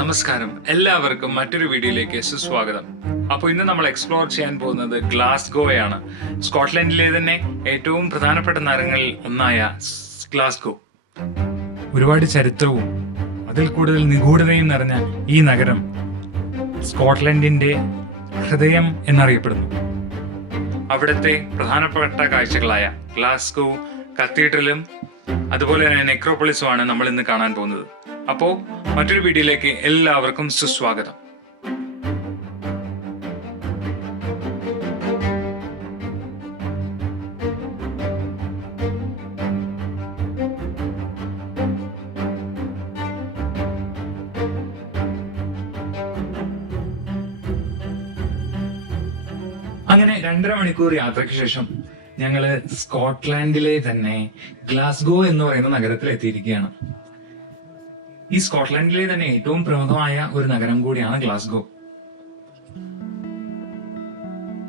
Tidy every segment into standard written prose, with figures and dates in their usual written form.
നമസ്കാരം, എല്ലാവർക്കും മറ്റൊരു വീഡിയോയിലേക്ക് സുസ്വാഗതം. അപ്പോൾ ഇന്ന് നമ്മൾ എക്സ്പ്ലോർ ചെയ്യാൻ പോകുന്നത് ഗ്ലാസ്ഗോയാണ്. സ്കോട്ട്ലൻഡിലെ തന്നെ ഏറ്റവും പ്രധാനപ്പെട്ട നഗരങ്ങളിൽ ഒന്നായ ഗ്ലാസ്ഗോ. ഒരുപാട് ചരിത്രവും അതിൽ കൂടുതൽ നിഗൂഢതയും നിറഞ്ഞ ഈ നഗരം സ്കോട്ട്ലൻഡിന്റെ ഹൃദയം എന്നറിയപ്പെടുന്നു. അവിടുത്തെ പ്രധാനപ്പെട്ട കാഴ്ചകളായ ഗ്ലാസ്ഗോ കത്തീഡ്രലും അതുപോലെ തന്നെ നെക്രോപോളിസുമാണ് നമ്മൾ ഇന്ന് കാണാൻ പോകുന്നത്. അപ്പോൾ മറ്റൊരു വീഡിയോയിലേക്ക് എല്ലാവർക്കും സുസ്വാഗതം. അങ്ങനെ 2.5 മണിക്കൂർ യാത്രയ്ക്ക് ശേഷം ഞങ്ങള് സ്കോട്ട്ലാൻഡിലെ തന്നെ ഗ്ലാസ്ഗോ എന്ന് പറയുന്ന നഗരത്തിൽ എത്തിയിരിക്കുകയാണ്. ഈ സ്കോട്ട്ലൻഡിലെ തന്നെ ഏറ്റവും പ്രമുഖമായ ഒരു നഗരം കൂടിയാണ് ഗ്ലാസ്ഗോ.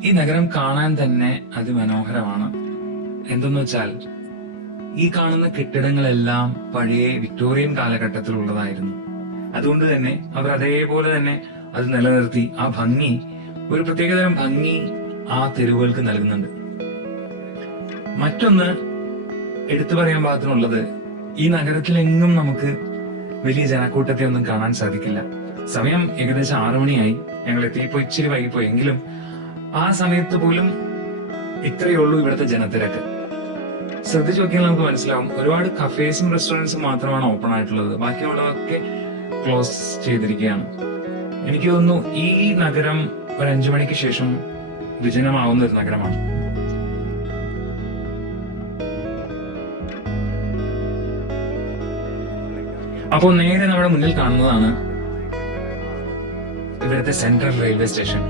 ഈ നഗരം കാണാൻ തന്നെ അതിമനോഹരമാണ്. എന്തെന്ന് വെച്ചാൽ ഈ കാണുന്ന കെട്ടിടങ്ങളെല്ലാം പഴയ വിക്ടോറിയൻ കാലഘട്ടത്തിലുള്ളതായിരുന്നു. അതുകൊണ്ട് തന്നെ അവർ അതേപോലെ തന്നെ അത് നിലനിർത്തി ആ ഭംഗി, ഒരു പ്രത്യേകതരം ഭംഗി ആ തെരുവുകൾക്ക് നൽകുന്നുണ്ട്. മറ്റൊന്ന് എടുത്തു പറയാൻ പാകത്തിനുള്ളത്, ഈ നഗരത്തിലെങ്ങും നമുക്ക് വലിയ ജനക്കൂട്ടത്തെ ഒന്നും കാണാൻ സാധിക്കില്ല. സമയം ഏകദേശം 6 മണിയായി. ഞങ്ങൾ എത്തിയപ്പോ ഇച്ചിരി വൈകിപ്പോയി. എങ്കിലും ആ സമയത്ത് പോലും ഇത്രയേ ഉള്ളൂ ഇവിടുത്തെ ജനത്തിരക്ക്. ശ്രദ്ധിച്ചു നോക്കിയാൽ നമുക്ക് മനസ്സിലാവും, ഒരുപാട് കഫേസും റെസ്റ്റോറൻറ്റ്സും മാത്രമാണ് ഓപ്പൺ ആയിട്ടുള്ളത്. ബാക്കിയുള്ളതൊക്കെ ക്ലോസ് ചെയ്തിരിക്കുകയാണ്. എനിക്ക് തോന്നുന്നു ഈ നഗരം ഒരു 5 മണിക്ക് ശേഷം വിജനമാവുന്ന ഒരു നഗരമാണ്. അപ്പോൾ നേരെ നമ്മുടെ മുന്നിൽ കാണുന്നതാണ് ഇവിടുത്തെ സെൻട്രൽ റെയിൽവേ സ്റ്റേഷൻ.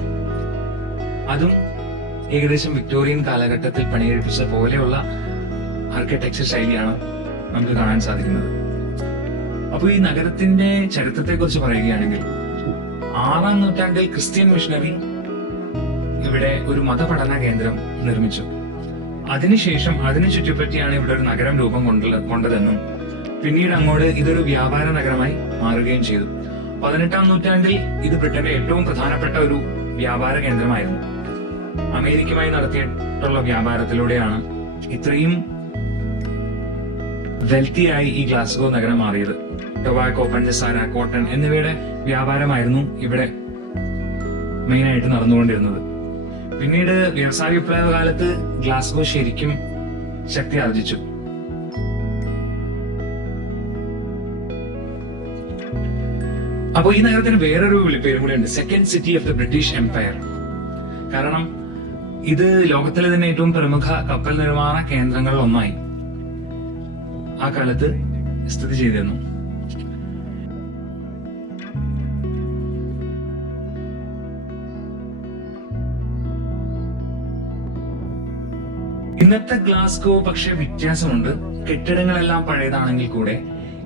അതും ഏകദേശം വിക്ടോറിയൻ കാലഘട്ടത്തിൽ പണിയെടുപ്പിച്ച പോലെയുള്ള ആർക്കിടെക്ചർ ശൈലിയാണ് നമുക്ക് കാണാൻ സാധിക്കുന്നത്. അപ്പോൾ ഈ നഗരത്തിന്റെ ചരിത്രത്തെ കുറിച്ച് പറയുകയാണെങ്കിൽ, 6-ാം നൂറ്റാണ്ടിൽ ക്രിസ്ത്യൻ മിഷണറി ഇവിടെ ഒരു മതപഠന കേന്ദ്രം നിർമ്മിച്ചു. അതിനുശേഷം അതിനു ചുറ്റിപ്പറ്റിയാണ് ഇവിടെ ഒരു നഗരം രൂപം കൊണ്ടതെന്നും പിന്നീട് അങ്ങോട്ട് ഇതൊരു വ്യാപാര നഗരമായി മാറുകയും ചെയ്തു. 18-ാം നൂറ്റാണ്ടിൽ ഇത് ബ്രിട്ടന്റെ ഏറ്റവും പ്രധാനപ്പെട്ട ഒരു വ്യാപാര കേന്ദ്രമായിരുന്നു. അമേരിക്കയുമായി നടത്തിയിട്ടുള്ള വ്യാപാരത്തിലൂടെയാണ് ഇത്രയും വെൽത്തിയായി ഈ ഗ്ലാസ്ഗോ നഗരം മാറിയത്. ടൊബാക്കോ, പഞ്ചസാര, കോട്ടൺ എന്നിവയുടെ വ്യാപാരമായിരുന്നു ഇവിടെ മെയിനായിട്ട് നടന്നുകൊണ്ടിരുന്നത്. പിന്നീട് വ്യവസായ വിപ്ലവ കാലത്ത് ഗ്ലാസ്ഗോ ശരിക്കും ശക്തി ആർജിച്ചു. അപ്പോൾ ഈ നഗരത്തിന് വേറൊരു വിളിപ്പേരും കൂടി ഉണ്ട്, second city of the British empire. കാരണം ഇത് ലോകത്തിലെ തന്നെ ഏറ്റവും പ്രമുഖ കപ്പൽ നിർമ്മാണ കേന്ദ്രങ്ങളിൽ ഒന്നായി ആ കാലത്ത് സ്ഥിതി ചെയ്തിരുന്നു. ഇന്നത്തെ ഗ്ലാസ്ഗോ പക്ഷെ വ്യത്യാസമുണ്ട്. കെട്ടിടങ്ങളെല്ലാം പഴയതാണെങ്കിൽ കൂടെ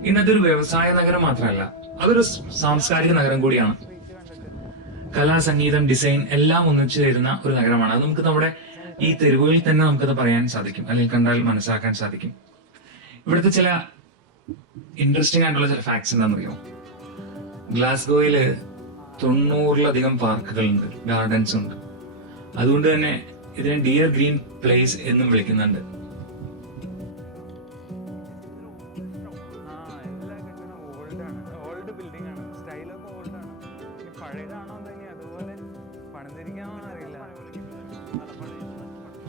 ഇന്നത്തെ ഒരു വ്യവസായ നഗരം മാത്രമല്ല, അതൊരു സാംസ്കാരിക നഗരം കൂടിയാണ്. കലാ, സംഗീതം, ഡിസൈൻ എല്ലാം ഒന്നിച്ചു തരുന്ന ഒരു നഗരമാണ്. അത് നമുക്ക് നമ്മുടെ ഈ തെരുവുകളിൽ തന്നെ നമുക്കത് പറയാൻ സാധിക്കും, അല്ലെങ്കിൽ കണ്ടാൽ മനസ്സിലാക്കാൻ സാധിക്കും. ഇവിടുത്തെ ചില ഇൻട്രസ്റ്റിംഗ് ആയിട്ടുള്ള ചില ഫാക്ട്സ് എന്താണെന്നറിയോ? ഗ്ലാസ്ഗോയില് 90-ലധികം പാർക്കുകളുണ്ട്, ഗാർഡൻസ് ഉണ്ട്. അതുകൊണ്ട് തന്നെ ഇതിനെ ഡിയർ ഗ്രീൻ പ്ലേസ് എന്നും വിളിക്കുന്നുണ്ട്.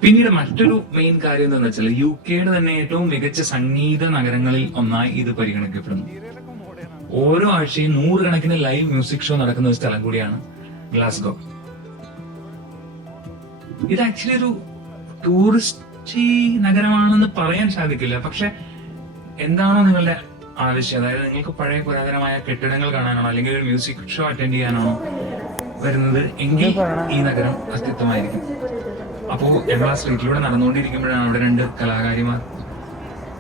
പിന്നീട് മറ്റൊരു മെയിൻ കാര്യം എന്താണെന്ന് വെച്ചാൽ, UK-യുടെ തന്നെ ഏറ്റവും മികച്ച സംഗീത നഗരങ്ങളിൽ ഒന്നായി ഇത് പരിഗണിക്കപ്പെടുന്നു. ഓരോ ആഴ്ചയും 100 കണക്കിന് ലൈവ് മ്യൂസിക് ഷോ നടക്കുന്ന ഒരു സ്ഥലം കൂടിയാണ് ഗ്ലാസ്ഗോ. ഇത് ആക്ച്വലി ഒരു ടൂറിസ്റ്റ് നഗരമാണെന്ന് പറയാൻ സാധിക്കില്ല. പക്ഷെ എന്താണോ നിങ്ങളുടെ ആവശ്യം, അതായത് നിങ്ങൾക്ക് പഴയ പുരാതനമായ കെട്ടിടങ്ങൾ കാണാനാണോ അല്ലെങ്കിൽ ഒരു മ്യൂസിക് ഷോ അറ്റൻഡ് ചെയ്യാനാണോ വരുന്നത് എങ്കിൽ ഈ നഗരം അസ്തിത്വമായിരിക്കും. അപ്പോൾ ഞങ്ങൾ ആ സ്ട്രീറ്റിലൂടെ നടന്നുകൊണ്ടിരിക്കുമ്പോഴാണ് അവിടെ 2 കലാകാരിമാർ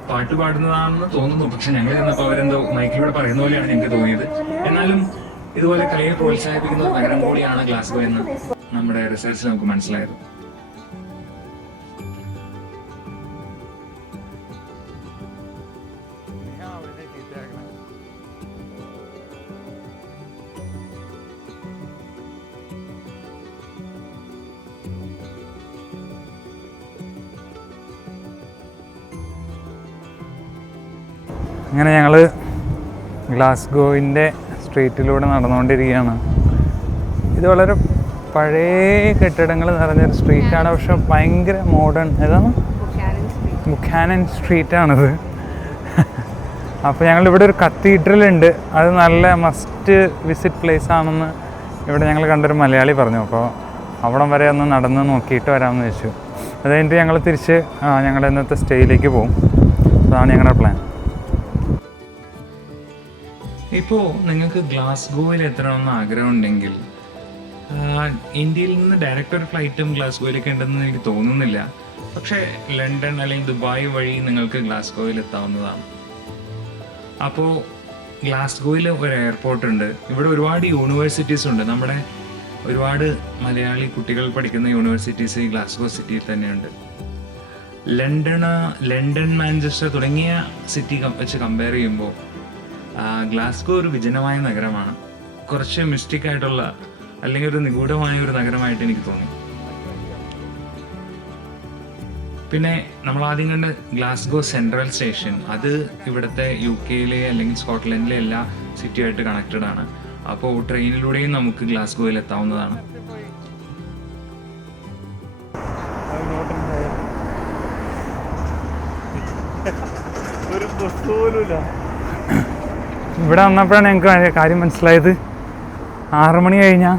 പാട്ട് പാടുന്നതാണെന്ന് തോന്നുന്നു. പക്ഷെ ഞങ്ങൾ ചെന്നപ്പോൾ അവരെന്തോ മൈക്കിലൂടെ പറയുന്ന പോലെയാണ് ഞങ്ങൾക്ക് തോന്നിയത്. എന്നാലും ഇതുപോലെ കലയെ പ്രോത്സാഹിപ്പിക്കുന്ന നഗരം കൂടിയാണ് ഗ്ലാസ്ഗോ എന്ന് നമ്മുടെ റിസർച്ചിൽ നമുക്ക് മനസ്സിലായത്. അങ്ങനെ ഞങ്ങൾ ഗ്ലാസ്ഗോവിൻ്റെ സ്ട്രീറ്റിലൂടെ നടന്നുകൊണ്ടിരിക്കുകയാണ്. ഇത് വളരെ പഴയ കെട്ടിടങ്ങൾ നിറഞ്ഞൊരു സ്ട്രീറ്റാണ്, പക്ഷെ ഭയങ്കര മോഡേൺ. ഏതാണ്? ബുക്കാനൻ സ്ട്രീറ്റാണിത്. അപ്പോൾ ഞങ്ങളിവിടെ ഒരു കത്തീഡ്രൽ ഉണ്ട്, അത് നല്ല മസ്റ്റ് വിസിറ്റ് പ്ലേസ് ആണെന്ന് ഇവിടെ ഞങ്ങൾ കണ്ടൊരു മലയാളി പറഞ്ഞു. അപ്പോൾ അവിടം വരെ ഒന്ന് നടന്ന് നോക്കിയിട്ട് വരാമെന്ന് വെച്ചു. അത് കഴിഞ്ഞിട്ട് ഞങ്ങൾ തിരിച്ച് ഞങ്ങളുടെ ഇന്നത്തെ സ്റ്റേയിലേക്ക് പോകും. അതാണ് ഞങ്ങളുടെ പ്ലാൻ. ഇപ്പോൾ നിങ്ങൾക്ക് ഗ്ലാസ്ഗോയിൽ എത്തണമെന്ന് ആഗ്രഹമുണ്ടെങ്കിൽ ഇന്ത്യയിൽ നിന്ന് ഡയറക്റ്റ് ഒരു ഫ്ലൈറ്റും ഗ്ലാസ്ഗോയിലേക്ക് ഉണ്ടെന്ന് എനിക്ക് തോന്നുന്നില്ല. പക്ഷേ ലണ്ടൻ അല്ലെങ്കിൽ ദുബായ് വഴി നിങ്ങൾക്ക് ഗ്ലാസ്ഗോയിൽ എത്താവുന്നതാണ്. അപ്പോൾ ഗ്ലാസ്ഗോയിൽ ഒരു എയർപോർട്ട് ഉണ്ട്. ഇവിടെ ഒരുപാട് യൂണിവേഴ്സിറ്റീസ് ഉണ്ട്. നമ്മുടെ ഒരുപാട് മലയാളി കുട്ടികൾ പഠിക്കുന്ന യൂണിവേഴ്സിറ്റീസ് ഈ ഗ്ലാസ്ഗോ സിറ്റിയിൽ തന്നെയുണ്ട്. ലണ്ടൻ, മാഞ്ചസ്റ്റർ തുടങ്ങിയ സിറ്റി വെച്ച് കമ്പയർ ചെയ്യുമ്പോൾ ഗ്ലാസ്ഗോ ഒരു വിജനമായ നഗരമാണ്. കുറച്ച് മിസ്റ്റിക് ആയിട്ടുള്ള അല്ലെങ്കിൽ ഒരു നിഗൂഢമായ ഒരു നഗരമായിട്ട് എനിക്ക് തോന്നി. പിന്നെ നമ്മൾ ആദ്യം കണ്ട ഗ്ലാസ്ഗോ സെൻട്രൽ സ്റ്റേഷൻ, അത് ഇവിടുത്തെ UK അല്ലെങ്കിൽ സ്കോട്ട്ലൻഡിലെ എല്ലാ സിറ്റിയായിട്ട് കണക്റ്റഡ് ആണ്. അപ്പോൾ ട്രെയിനിലൂടെയും നമുക്ക് ഗ്ലാസ്ഗോയിൽ എത്താവുന്നതാണ്. ഇവിടെ വന്നപ്പോഴാണ് ഞങ്ങൾക്ക് കാര്യം മനസ്സിലായത്. 6 മണി കഴിഞ്ഞാൽ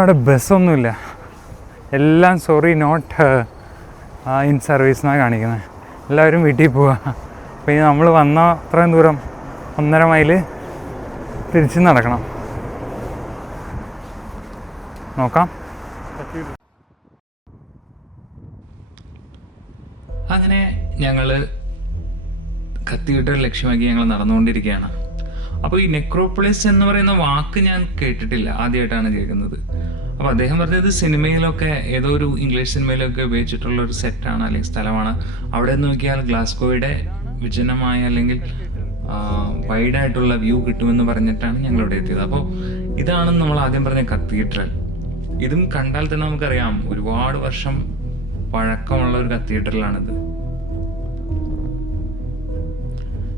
ഇവിടെ ബസ്സൊന്നുമില്ല. എല്ലാം നോട്ട് ഇൻ സർവീസ് എന്നാണ് കാണിക്കുന്നത്. എല്ലാവരും വീട്ടിൽ പോവുക. അപ്പോൾ ഇനി നമ്മൾ വന്ന അത്രയും ദൂരം 1.5 മൈൽ തിരിച്ച് നടക്കണം. നോക്കാം. അങ്ങനെ ഞങ്ങൾ കത്തീഡ്രൽ ലക്ഷ്യമാക്കി ഞങ്ങൾ നടന്നുകൊണ്ടിരിക്കുകയാണ്. അപ്പോൾ ഈ നെക്രോപോളിസ് എന്ന് പറയുന്ന വാക്ക് ഞാൻ കേട്ടിട്ടില്ല, ആദ്യമായിട്ടാണ് കേൾക്കുന്നത്. അപ്പോൾ അദ്ദേഹം പറഞ്ഞത് സിനിമയിലൊക്കെ ഏതോ ഒരു ഇംഗ്ലീഷ് സിനിമയിലൊക്കെ ഉപയോഗിച്ചിട്ടുള്ള ഒരു സെറ്റാണ് അല്ലെങ്കിൽ സ്ഥലമാണ്. അവിടെ നോക്കിയാൽ ഗ്ലാസ്ഗോയുടെ വിജനമായ അല്ലെങ്കിൽ വൈഡായിട്ടുള്ള വ്യൂ കിട്ടുമെന്ന് പറഞ്ഞിട്ടാണ് ഞങ്ങൾ ഇവിടെ എത്തിയത്. അപ്പോൾ ഇതാണ് നമ്മൾ ആദ്യം പറഞ്ഞ കത്തീഡ്രൽ. ഇതും കണ്ടാൽ തന്നെ നമുക്കറിയാം ഒരുപാട് വർഷം പഴക്കമുള്ള ഒരു കത്തീഡ്രലാണിത്.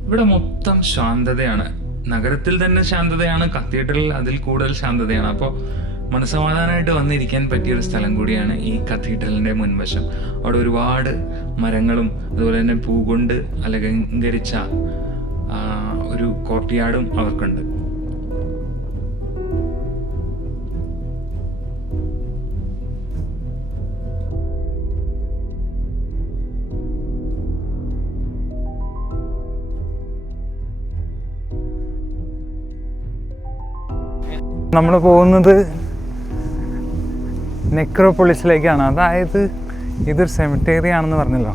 ഇവിടെ മൊത്തം ശാന്തതയാണ്. നഗരത്തിൽ തന്നെ ശാന്തതയാണ്, കത്തീഡ്രലിൽ അതിൽ കൂടുതൽ ശാന്തതയാണ്. അപ്പോൾ മനസ്സമാധാനമായിട്ട് വന്നിരിക്കാൻ പറ്റിയൊരു സ്ഥലം കൂടിയാണ് ഈ കത്തീഡ്രലിൻ്റെ മുൻവശം. അവിടെ ഒരുപാട് മരങ്ങളും അതുപോലെ തന്നെ പൂ കൊണ്ട് അലങ്കരിച്ച ഒരു കോർട്ട്യാർഡും അവർക്കുണ്ട്. നമ്മൾ പോകുന്നത് നെക്രോപോളിസിലേക്കാണ്. അതായത് ഇതൊരു സെമിത്തേറി ആണെന്ന് പറഞ്ഞല്ലോ.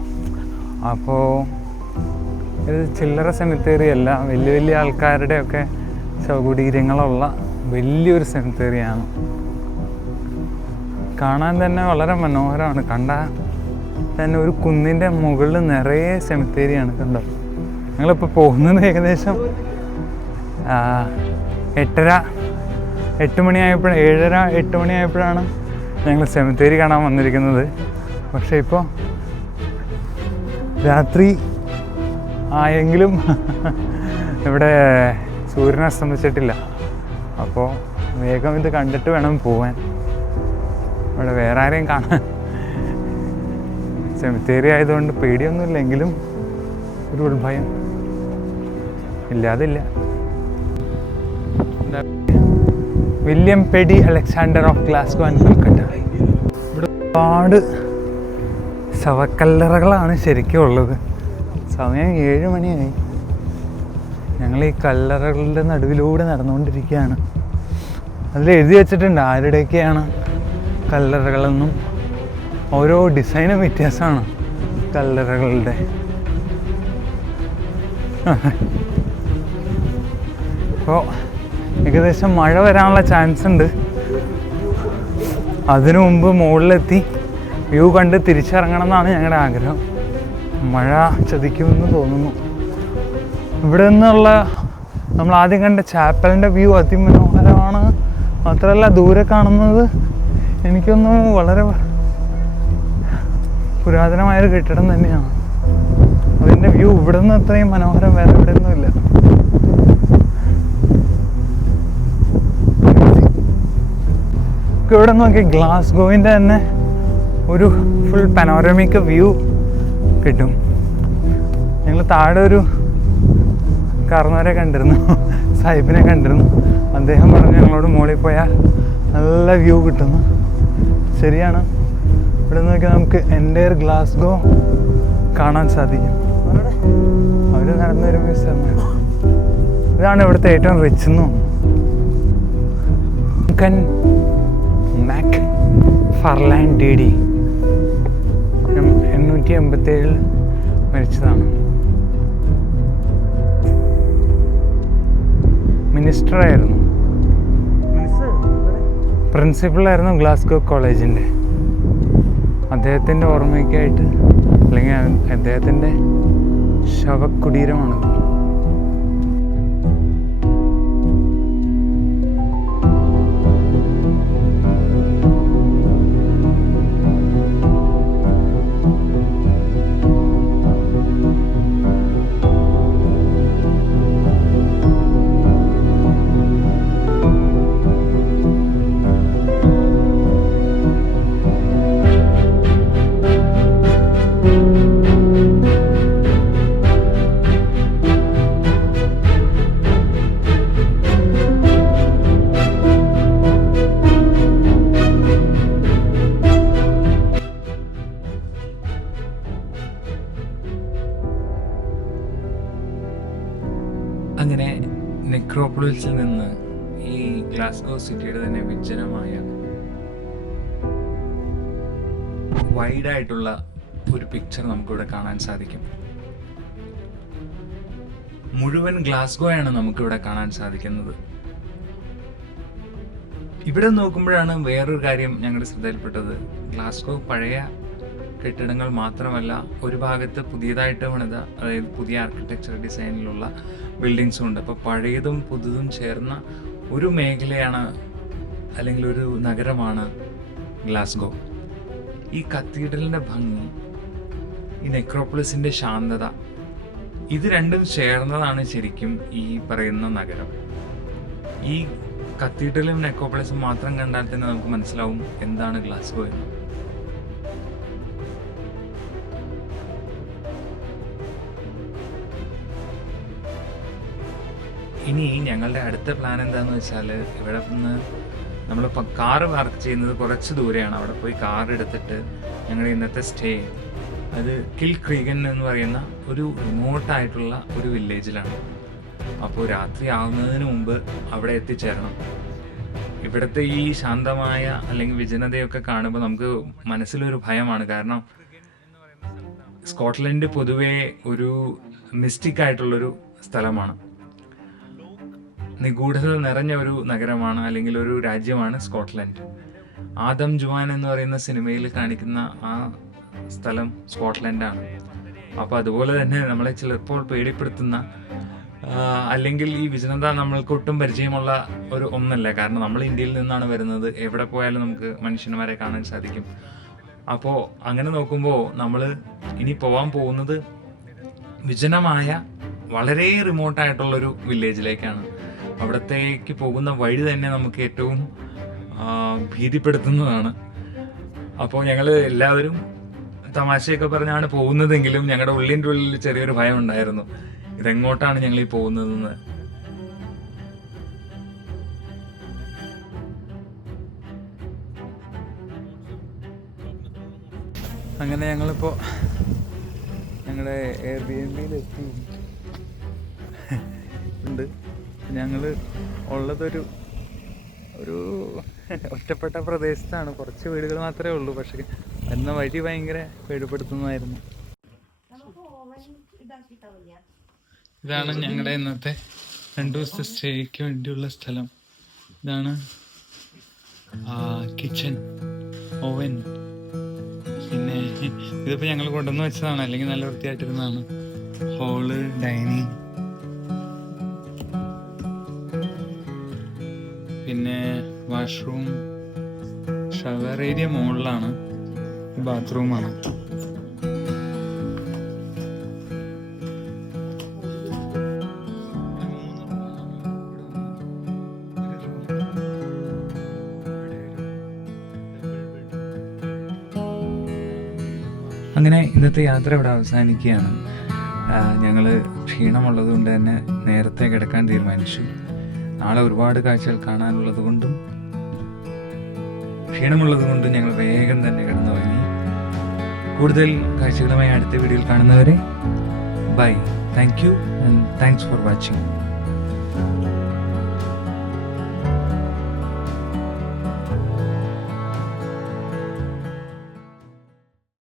അപ്പോൾ ഇത് ചില്ലറ സെമിത്തേറി അല്ല, വലിയ വലിയ ആൾക്കാരുടെയൊക്കെ ശവകുടീരങ്ങളുള്ള വലിയൊരു സെമിത്തേറിയാണ്. കാണാൻ തന്നെ വളരെ മനോഹരമാണ്. കണ്ടാൽ തന്നെ ഒരു കുന്നിൻ്റെ മുകളിൽ നിറയെ സെമിത്തേറിയാണ്. കണ്ടോ, ഞങ്ങളിപ്പോൾ പോകുന്നത് ഏകദേശം 8 മണിയായപ്പോഴാണ് ഞങ്ങൾ സെമിത്തേരി കാണാൻ വന്നിരിക്കുന്നത്. പക്ഷേ ഇപ്പോൾ രാത്രി ആയെങ്കിലും ഇവിടെ സൂര്യൻ അസ്തമിച്ചിട്ടില്ല. അപ്പോൾ വേഗം ഇത് കണ്ടിട്ട് വേണം പോവാൻ. ഇവിടെ വേറെ ആരെയും കാണാൻ. സെമിത്തേരി ആയതുകൊണ്ട് പേടിയൊന്നുമില്ലെങ്കിലും ഒരു ഉൾഭയം ഇല്ലാതില്ല. William Peddie Alexander of Glasgow and Calcutta. ഇവിടെ ഒരുപാട് ശവക്കല്ലറകളാണ് ശരിക്കും ഉള്ളത്. സമയം 7 മണിയായി. ഞങ്ങൾ ഈ കല്ലറകളുടെ നടുവിലൂടെ നടന്നുകൊണ്ടിരിക്കുകയാണ്. അതിൽ എഴുതി വെച്ചിട്ടുണ്ട് ആരുടെയൊക്കെയാണ് കല്ലറകളെന്നും. ഓരോ ഡിസൈനും വ്യത്യാസമാണ് കല്ലറകളുടെ. അപ്പോൾ ഏകദേശം മഴ വരാനുള്ള ചാൻസ് ഉണ്ട്. അതിനു മുമ്പ് മുകളിലെത്തി വ്യൂ കണ്ട് തിരിച്ചിറങ്ങണം എന്നാണ് ഞങ്ങളുടെ ആഗ്രഹം. മഴ ചതിക്കുമെന്ന് തോന്നുന്നു. ഇവിടെ നിന്നുള്ള നമ്മൾ ആദ്യം കണ്ട ചാപ്പലിൻ്റെ വ്യൂ അതിമനോഹരമാണ്. മാത്രമല്ല ദൂരെ കാണുന്നത് എനിക്കൊന്ന് വളരെ പുരാതനമായൊരു കെട്ടിടം തന്നെയാണ്. ഇതിൻ്റെ വ്യൂ ഇവിടെ നിന്ന് അത്രയും മനോഹരം വേറെ ഇവിടെ ഒന്നുമില്ല. ഇവിടെ നോക്കി ഗ്ലാസ്ഗോവിൻ്റെ തന്നെ ഒരു ഫുൾ പനോരമിക് വ്യൂ കിട്ടും. ഞങ്ങൾ താഴെ ഒരു കാർന്നവരെ കണ്ടിരുന്നു, സാഹിബിനെ കണ്ടിരുന്നു. അദ്ദേഹം പറഞ്ഞു ഞങ്ങളോട് മുകളിൽ പോയാൽ നല്ല വ്യൂ കിട്ടുന്നു. ശരിയാണ്, ഇവിടെ നോക്കിയാൽ നമുക്ക് എൻ്റയർ ഗ്ലാസ്ഗോ കാണാൻ സാധിക്കും. അവർ നടന്നു വരുമ്പോൾ സ്ഥലമാണ്. ഇതാണ് ഇവിടുത്തെ ഏറ്റവും റിച്ച് എന്നും മാക് ഫർലാൻഡ് DD 887 മരിച്ചതാണ്. മിനിസ്റ്ററായിരുന്നു, പ്രിൻസിപ്പളായിരുന്നു ഗ്ലാസ്ഗോ കോളേജിൻ്റെ. അദ്ദേഹത്തിൻ്റെ ഓർമ്മയ്ക്കായിട്ട് അല്ലെങ്കിൽ അദ്ദേഹത്തിൻ്റെ ശവകുടീരമാണത്. അങ്ങനെ നെക്രോപോളിസിൽ നിന്ന് ഈ ഗ്ലാസ്ഗോ സിറ്റിയുടെ തന്നെ വിജനമായ വൈഡായിട്ടുള്ള ഒരു പിക്ചർ നമുക്കിവിടെ കാണാൻ സാധിക്കും. മുഴുവൻ ഗ്ലാസ്ഗോയാണ് നമുക്കിവിടെ കാണാൻ സാധിക്കുന്നത്. ഇവിടെ നോക്കുമ്പോഴാണ് വേറൊരു കാര്യം ഞങ്ങളുടെ ശ്രദ്ധയിൽപ്പെട്ടത്. ഗ്ലാസ്ഗോ പഴയ കെട്ടിടങ്ങൾ മാത്രമല്ല, ഒരു ഭാഗത്ത് പുതിയതായിട്ട് പണിത, അതായത് പുതിയ ആർക്കിടെക്ചർ ഡിസൈനിലുള്ള ബിൽഡിങ്സും ഉണ്ട്. അപ്പോൾ പഴയതും പുതുതും ചേർന്ന ഒരു മേഖലയാണ് അല്ലെങ്കിൽ ഒരു നഗരമാണ് ഗ്ലാസ്ഗോ. ഈ കത്തീഡ്രലിൻ്റെ ഭംഗി, ഈ നെക്രോപോളിസിൻ്റെ ശാന്തത, ഇത് രണ്ടും ചേർന്നതാണ് ശരിക്കും ഈ പറയുന്ന നഗരം. ഈ കത്തീഡ്രലും നെക്രോപോളിസും മാത്രം കണ്ടാൽ തന്നെ നമുക്ക് മനസ്സിലാവും എന്താണ് ഗ്ലാസ്ഗോ എന്ന്. ഇനി ഞങ്ങളുടെ അടുത്ത പ്ലാൻ എന്താണെന്ന് വെച്ചാൽ, ഇവിടെ നിന്ന് നമ്മളിപ്പോൾ കാറ് പാർക്ക് ചെയ്യുന്നത് കുറച്ച് ദൂരെയാണ്. അവിടെ പോയി കാർ എടുത്തിട്ട് ഞങ്ങളുടെ ഇന്നത്തെ സ്റ്റേ അത് കിൽ ക്രീഗൻ എന്ന് പറയുന്ന ഒരു റിമോട്ടായിട്ടുള്ള ഒരു വില്ലേജിലാണ്. അപ്പോൾ രാത്രി ആവുന്നതിന് മുമ്പ് അവിടെ എത്തിച്ചേരണം. ഇവിടുത്തെ ഈ ശാന്തമായ അല്ലെങ്കിൽ വിജനതയൊക്കെ കാണുമ്പോൾ നമുക്ക് മനസ്സിലൊരു ഭയമാണ്. കാരണം സ്കോട്ട്ലൻഡ് പൊതുവേ ഒരു മിസ്റ്റിക് ആയിട്ടുള്ളൊരു സ്ഥലമാണ്, നിഗൂഢത നിറഞ്ഞ ഒരു നഗരമാണ് അല്ലെങ്കിൽ ഒരു രാജ്യമാണ് സ്കോട്ട്ലൻഡ്. ആദം ജുവാൻ എന്ന് പറയുന്ന സിനിമയിൽ കാണിക്കുന്ന ആ സ്ഥലം സ്കോട്ട്ലൻഡാണ്. അപ്പോൾ അതുപോലെ തന്നെ നമ്മളെ ചിലപ്പോൾ പേടിപ്പെടുത്തുന്ന അല്ലെങ്കിൽ ഈ വിജനത നമ്മൾക്കൊട്ടും പരിചയമുള്ള ഒരു ഒന്നല്ല. കാരണം നമ്മൾ ഇന്ത്യയിൽ നിന്നാണ് വരുന്നത്, എവിടെ പോയാലും നമുക്ക് മനുഷ്യന്മാരെ കാണാൻ സാധിക്കും. അപ്പോൾ അങ്ങനെ നോക്കുമ്പോൾ നമ്മൾ ഇനി പോകാൻ പോകുന്നത് വിജനമായ വളരെ റിമോട്ടായിട്ടുള്ളൊരു വില്ലേജിലേക്കാണ്. അവിടത്തേക്ക് പോകുന്ന വഴി തന്നെ നമുക്ക് ഏറ്റവും ഭീതിപ്പെടുത്തുന്നതാണ്. അപ്പോൾ ഞങ്ങൾ എല്ലാവരും തമാശയൊക്കെ പറഞ്ഞാണ് പോകുന്നതെങ്കിലും ഞങ്ങളുടെ ഉള്ളിൻ്റെ ഉള്ളിൽ ചെറിയൊരു ഭയം ഉണ്ടായിരുന്നു, ഇതെങ്ങോട്ടാണ് ഞങ്ങൾ ഈ പോകുന്നതെന്ന്. അങ്ങനെ ഞങ്ങളിപ്പോൾ ഞങ്ങളുടെ എയർബിഎൻബിയിലെത്തി ഉണ്ട്. ഞങ്ങൾ ഉള്ളതൊരു ഒറ്റപ്പെട്ട പ്രദേശത്താണ്. കുറച്ച് വീടുകൾ മാത്രമേ ഉള്ളൂ. പക്ഷെ വരുന്ന വഴി ഭയങ്കര പേടിപ്പെടുത്തുന്നതായിരുന്നു. ഇതാണ് ഞങ്ങളുടെ ഇന്നത്തെ 2 ദിവസത്തെ സ്റ്റേക്ക് വേണ്ടിയുള്ള സ്ഥലം. ഇതാണ് കിച്ചൺ, ഓവൻ. പിന്നെ ഇതിപ്പോൾ ഞങ്ങൾ കൊണ്ടുവന്ന് വെച്ചതാണ്, അല്ലെങ്കിൽ നല്ല വൃത്തിയായിട്ടിരുന്നതാണ്. ഹോള്, ഡൈനിങ്, പിന്നെ വാഷ്റൂം, ഷവർ ഏരിയ മുകളിലാണ്, ബാത്റൂമാണ്. അങ്ങനെ ഇന്നത്തെ യാത്ര ഇവിടെ അവസാനിക്കുകയാണ്. ഞങ്ങൾ ക്ഷീണമുള്ളത് കൊണ്ട് തന്നെ നേരത്തെ കിടക്കാൻ തീരുമാനിച്ചു. നാളെ ഒരുപാട് കാഴ്ചകൾ കാണാനുള്ളത് കൊണ്ടും ക്ഷീണമുള്ളത് കൊണ്ടും ഞങ്ങൾ വേഗം തന്നെ കിടന്നുറങ്ങി. കൂടുതൽ കാഴ്ചകളുമായി അടുത്ത വീഡിയോയിൽ കാണുന്നവരെ bye. Thank you and thanks for watching.